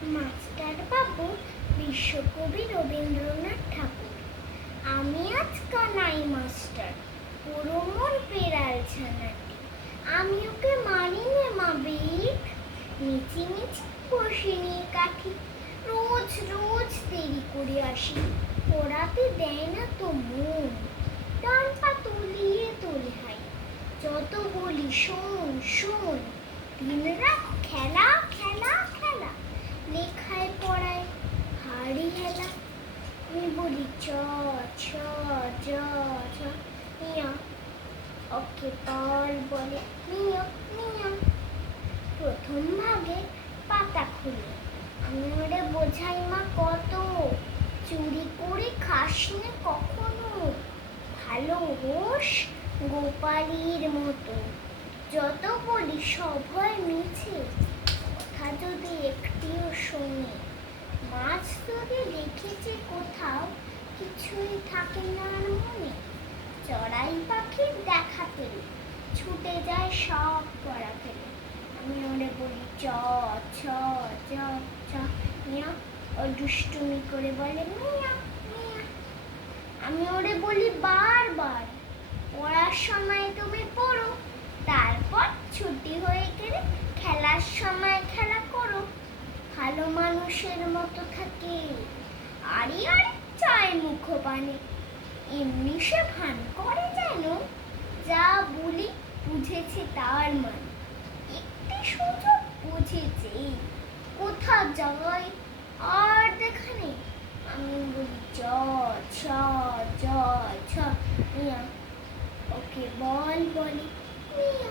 Master বাবু বিশ্বকবি রবীন্দ্রনাথ ঠাকুর। আমি আজ কানাই মাস্টার, পুরো মন পেরাল ছানাটি। আমি ওকে মানি নে মা বেদ, মিছি মিছি বসিনি কাঠি। রোজ রোজ দেরি করে আসি, পড়াতে দেয় না তো মন। ডান পা তুলিয়ে তোলে হাই, যত বলি শোন শোন। দিন রাত খেলা খেলা খেলা, লেখায় পড়ায় হাড়ি হেলা। আমি বলি চ ছ জ ঝ মিয়া, ওকে বল বলে মিয়া মিয়া। প্রথম ভাগে পাতা খুলে আমি ওরে বোঝাই মা কত, চুরি করে খাস নে কখনো, ভালো হোস গোপালীর মতো। যত বলি সব হয় মিছে, কথা যদি একটিও শোনে। মাছ যদি দেখেছে কোথাও, কিছুই থাকে না আর মনে। চড়াই পাখির দেখা পেলে ছুটে যায় সব পড়া ফেলে। আমি ওরে বলি চ ছ জ ঝ মিয়া, ও দুষ্টুমি করে বলে মিয়া মিয়া। আমি ওরে বলি বারবার, পড়ার সময় তুমি পড়ো, তারপর ছুটি হয়ে গেলে খেলার সময় খেলা করো। ভালো মানুষের মতো থাকে, আরে আরে চায় মুখ পানে। এমনি সে ভান করে যেন যা বলি বুঝেছে তার মানে। একটি সুযোগ বুঝেছে, কোথা যায় আর দেখা নেই। আমি বলি চ ছ জ ঝ মিয়া, ওকে বল বলে মিয়া।